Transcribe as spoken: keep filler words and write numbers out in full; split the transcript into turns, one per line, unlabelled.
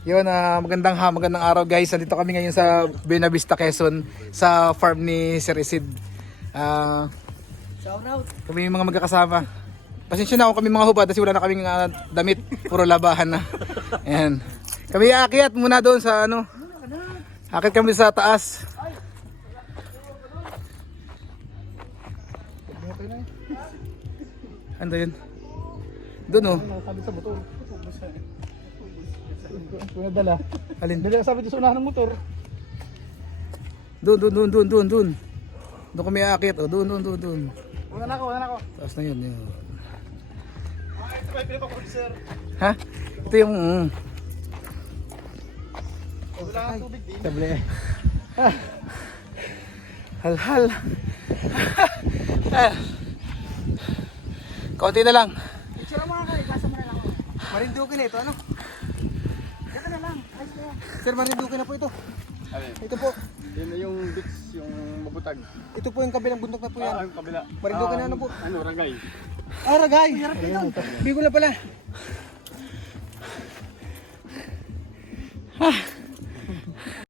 Yun, ah, magandang ha, magandang araw guys. Nandito kami ngayon sa Buena Vista, Quezon, sa farm ni Sir Isid. Ah,
Shout out.
kami yung mga magkakasama. Pasensya na kung kami mga hubad kasi wala na kaming ah, damit, puro labahan na. Ayan. Kami aakyat muna doon sa ano. Akit kami sa taas. Ano yun? Doon oh.
Sabi sa motor.
Kung nadala. Alin?
Dala sabi doon sa unahan ng motor.
Doon, doon, doon, doon, doon, doon. Doon kami aakyat oh. Doon, doon, doon, doon.
Wala na ako, wala na ako.
Taas na yun. yun.
Ay, ito may pinapakul, sir.
Ha? Ito yung... Mm.
Wala kang tubig din.
Table. Hal hal. Konti na lang.
Picture mo nga kayo, gasa mo na lang ako. Marindukin na ito, ano? Gata na lang, ayos na yan. Sir, marindukin na po ito.
Alin?
Ito po.
Yun na yung beach, yung mabutag.
Ito po yung kabilang bundok na po yan.
Ah, yung kabila.
Marindukin na
Ah,
ano po?
Ano, ragay.
Ah, Ragay! Harap ito. Bigol na pala.
Ah.